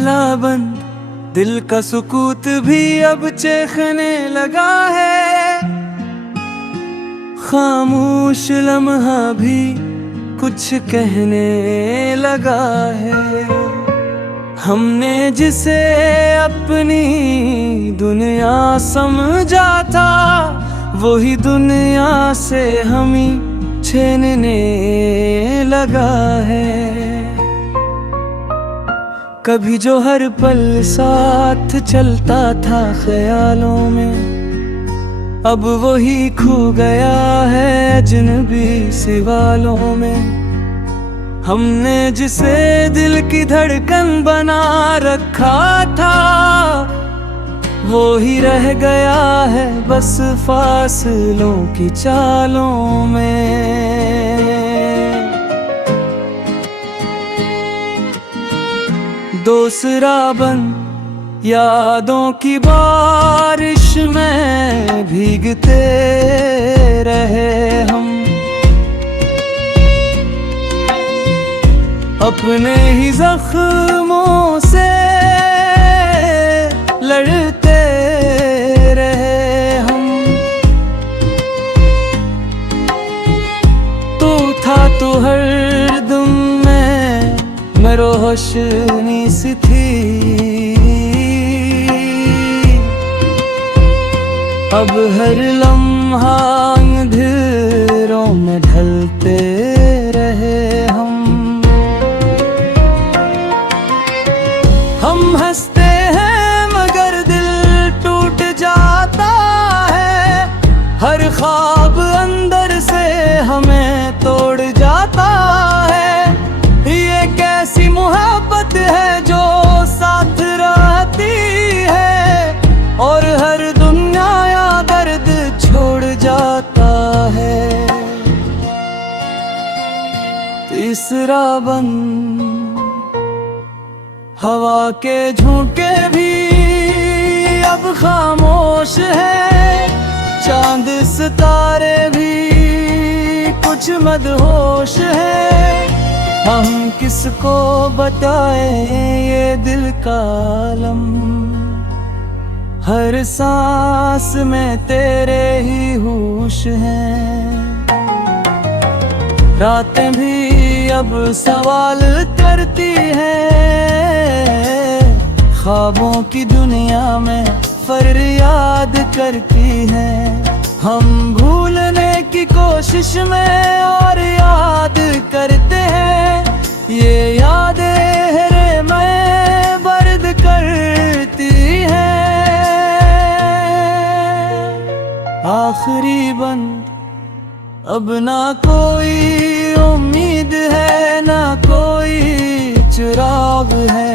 पहला बंद, दिल का सुकूत भी अब चखने लगा है। खामोश लम्हा भी कुछ कहने लगा है। हमने जिसे अपनी दुनिया समझा था, वही दुनिया से हम ही छीनने लगा है। कभी जो हर पल साथ चलता था ख्यालों में, अब वही खो गया है अजनबी सवालों में। हमने जिसे दिल की धड़कन बना रखा था, वो ही रह गया है बस फासलों की चालों में। दूसरा बंद, यादों की बारिश में भीगते रहे हम, अपने ही जख्मों से लड़ते रहे हम। तू था तो हर दम में रोशनी सी थी, अब हर लम्हा अंधेरों में ढलते रहे हम। हम हंसते हैं मगर दिल टूट जाता है, हर ख्वाब अंदर से हमें तोड़ जाता है। ये कैसी मोहब्बत है जो साथ रहती है, और हर दुनिया या दर्द छोड़ जाता है। तीसरा बंद, हवा के झोंके भी अब खामोश है, चांद सितारे भी कुछ मदहोश है। हम किसको बताएं ये दिल का आलम, हर सांस में तेरे ही होश हैं। रातें भी अब सवाल करती हैं, ख्वाबों की दुनिया में फरियाद करती हैं। हम भूलने की कोशिश में और याद करते हैं, ये यादें हरे मैं बर्द करती हैं। आखिरी बंद, अब ना कोई उम्मीद है, ना कोई चिराग है।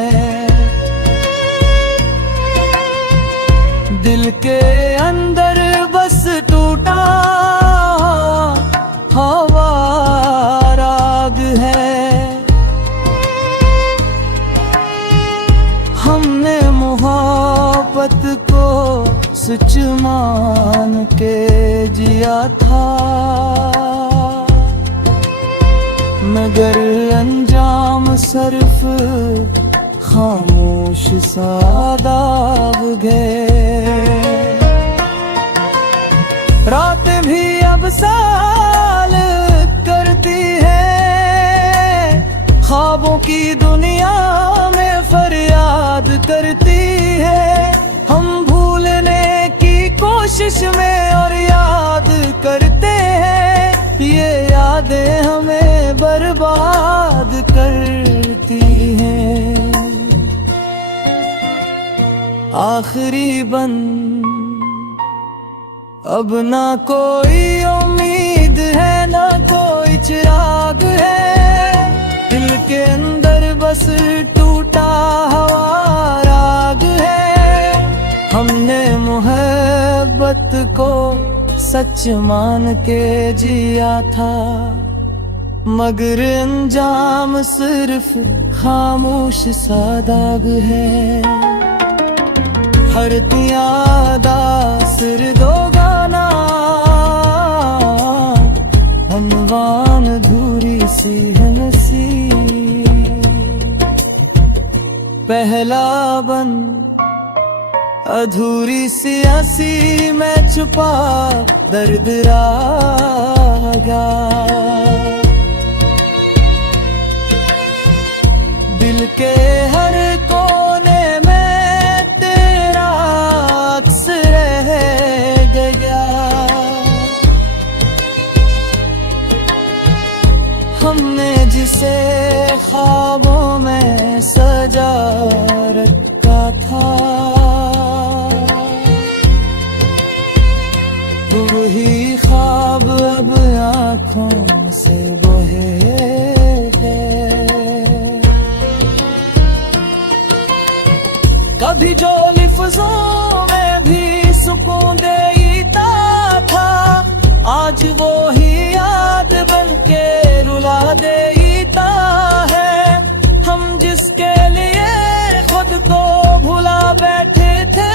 दिल के अंदर बस टूटा हवा राग है। हमने मोहब्बत को सच मान के जिया था, मगर अंजाम सिर्फ खामोश सादाब गए। रात भी अब साल करती है, ख्वाबों की दुनिया में फरियाद करती है। हम भूलने की कोशिश में और याद करते हैं, ये यादें हमें बर्बाद करती हैं। आखिरी बंद, अब ना कोई उम्मीद है, ना कोई चिराग है। दिल के अंदर बस टूटा हवा राग है। हमने मोहब्बत को सच मान के जिया था, मगर अंजाम सिर्फ खामोश सादाग है। हर तियादा सिर दो गाना, अनवान धूरी सी है नसीब। पहला बंद अधूरी सी हंसी में छुपा दर्द रागा, दिल के हर कोने में तेरा अक्स रह गया। हमने जिसे ख्वाबों में सजा रखा था, वही ख्वाब अब आँखों से बहे हैं। कभी जो लिफ्ज़ों में भी सुकून देता था, आज वो ही याद बन के रुला देता है। हम जिसके लिए खुद को भुला बैठे थे,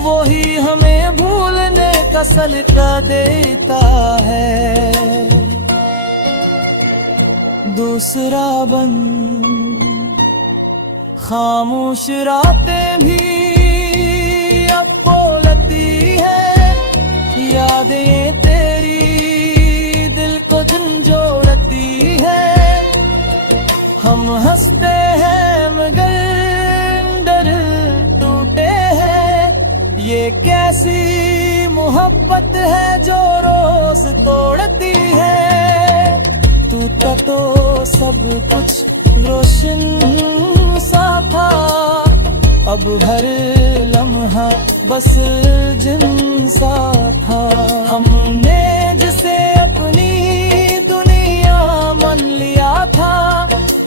वही हमें भूलने का सलीका देता है। दूसरा बंद खामोश रातें भी अब बोलती है, यादें तेरी दिल को झंझोड़ती है। हम हंसते हैं मगर डर टूटे हैं, ये कैसी मोहब्बत है जो रोज तोड़ती है। तू तो सब कुछ रोशन सा था, अब हर लम्हा बस जिन सा था। हमने जिसे अपनी दुनिया मान लिया था,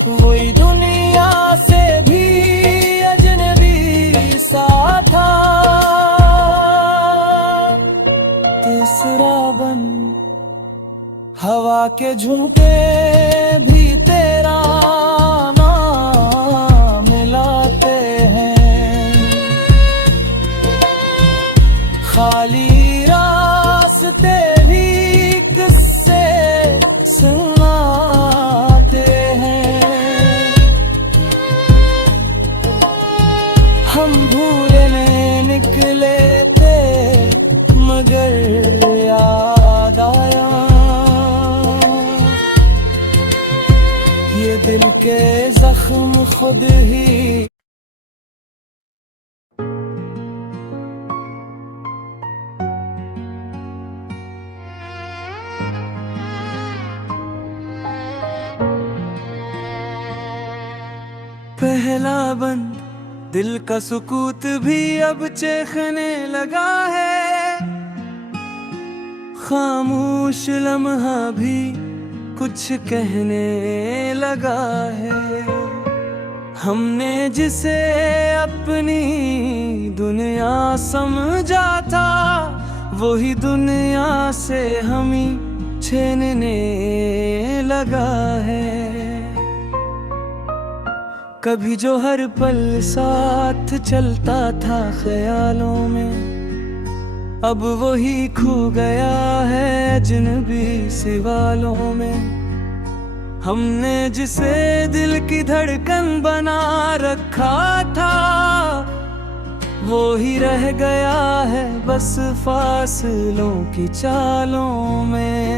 वही दुनिया से भी अजनबी सा था। तीसरा बन हवा के झूठे भी तेरा नाम मिलाते हैं, खाली रास्ते भी किससे सुनाते हैं। हम भूलने निकले थे मगर याद आया, ये दिल के जख्म खुद ही। पहला बंद दिल का सुकूत भी अब चखने लगा है, खामोश लम्हा भी कुछ कहने लगा है। हमने जिसे अपनी दुनिया समझा था, वही दुनिया से हम ही छीनने लगा है। कभी जो हर पल साथ चलता था ख्यालों में, अब वही खो गया है अजनबी सवालों में। हमने जिसे दिल की धड़कन बना रखा था, वो ही रह गया है बस फासलों की चालों में।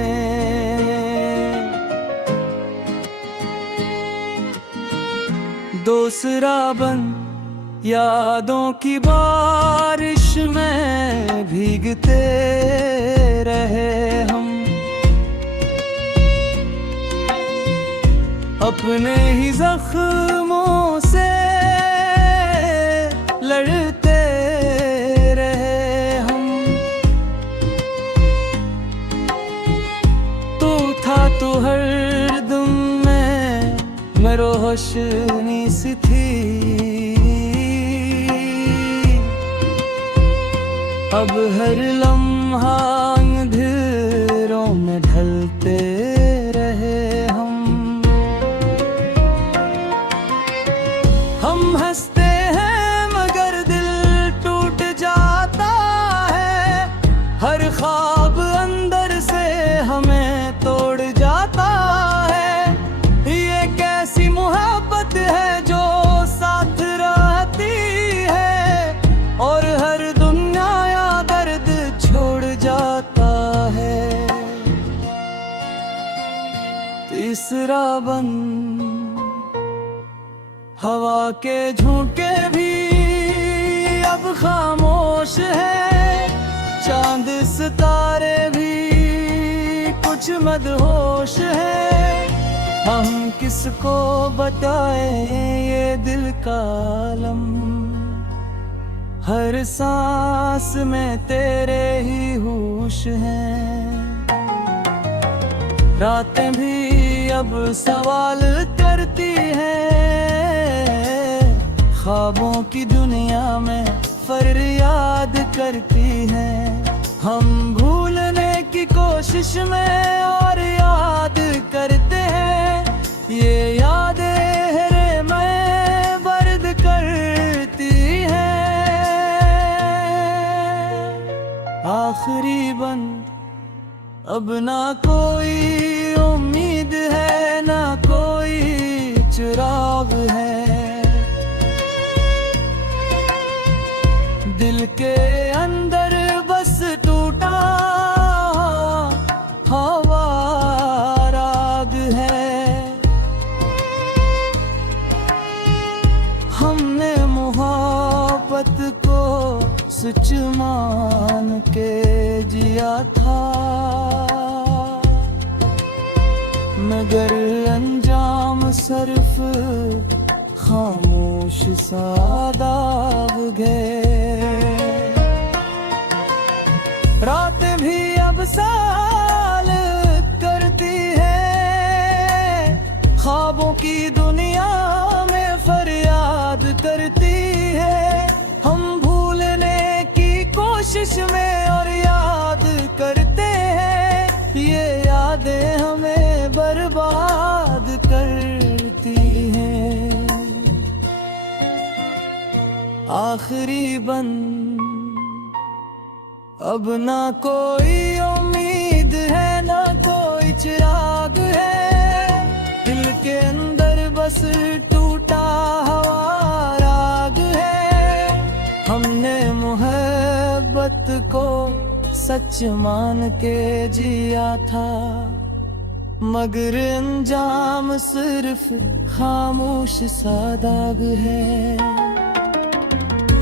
दूसरा बंद यादों की बारिश में भीगते रहे हम, अपने ही जख्मों से लड़ते रहे हम। तू था तो हर दम में रोशनी सी थी, अब हर लम्हा अंधेरों में ढलते रहे हम। हम हंसते हैं मगर दिल टूट जाता है, हर ख्वाब अंदर से हमें तोड़ जाता है। ये कैसी मोहब्बत है जो तीसरा बंद, हवा के झोंके भी अब खामोश है, चांद सितारे भी कुछ मदहोश है। हम किसको बताए ये दिल का आलम, हर सांस में तेरे ही होश हैं। रातें भी अब सवाल करती हैं, ख्वाबों की दुनिया में फरियाद करती हैं। हम भूलने की कोशिश में और याद करते हैं, ये यादें मैं बर्द करती हैं। आखिरी बंद, अब ना कोई उम्मीद है, ना कोई चिराग है। दिल के अंदर बस टूटा हवा राग है। हमने मोहब्बत को सच मान के जिया था, मगर अंजाम सिर्फ खामोश सादाब गए। रात भी अब साल करती है, ख्वाबों की दुनिया में फरियाद करती है। हम भूलने की कोशिश में और याद करते हैं, ये यादें हमें बर्बाद करती हैं। आखिरी बंद, अब ना कोई उम्मीद है, ना कोई चिराग है। दिल के अंदर बस टूटा हवा राग है। हमने मोहब्बत को सच मान के जिया था, मगर अंजाम सिर्फ खामोश सा दाग है।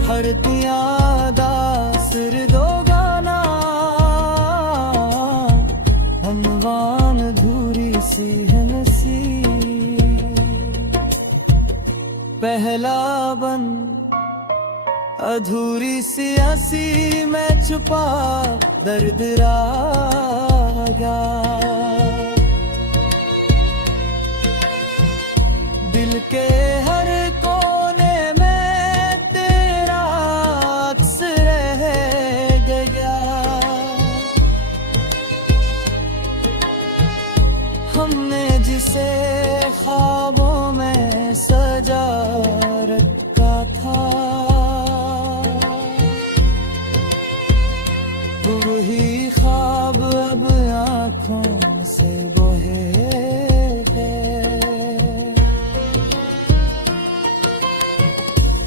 हर यादा सिर दो गाना, अनवान धूरी सी है नसीब। पहला बंद, अधूरी सी हंसी में छुपा दर्द रागा। दिल के हर कोने में तेरा अक्स रह गया। हमने जिसे ख्वाबों में सजा रखा था, वही ख्वाब अब आँखों से बहे हैं।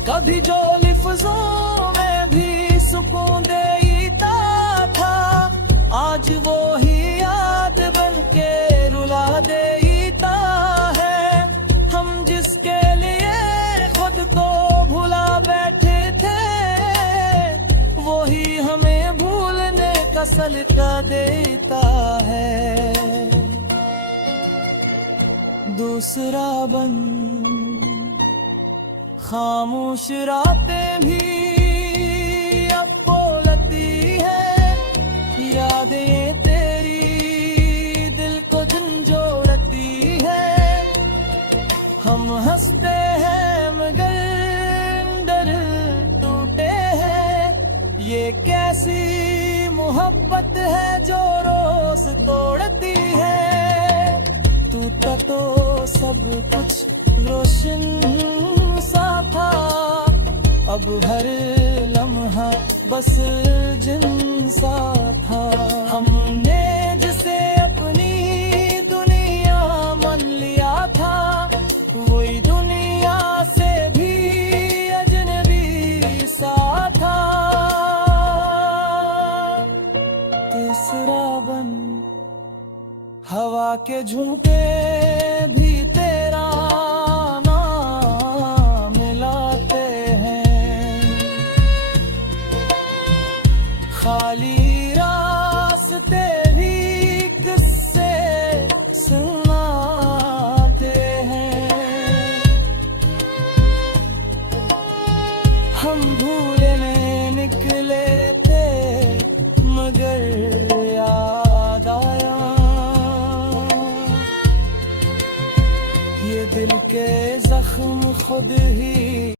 कभी जो लिफ्ज़ों में भी सुकून देता था, आज वो ही याद बन के रुला देता है। हम जिसके लिए खुद को भुला बैठे थे, वही हमें भूलने का सलीका देता है। दूसरा बंद, खामोश रातें भी अब बोलती है, यादें तेरी दिल को झंझोड़ती है। हम हंसते हैं मगर अंदर टूटे हैं, ये कैसी मोहब्बत है जो रोज तोड़ती है। टूटा तो सब कुछ रोशन सा था, अब हर लम्हा बस जिन सा था। हमने जिसे अपनी दुनिया मान लिया था, वही दुनिया से भी अजनबी सा था। तीसरा बंद, हवा के झूठे भी तेरा नाम मिलाते हैं, खाली रास्ते भी किससे सुनाते हैं। हम भूलने निकले थे मगर याद आया, ये दिल के जख्म खुद ही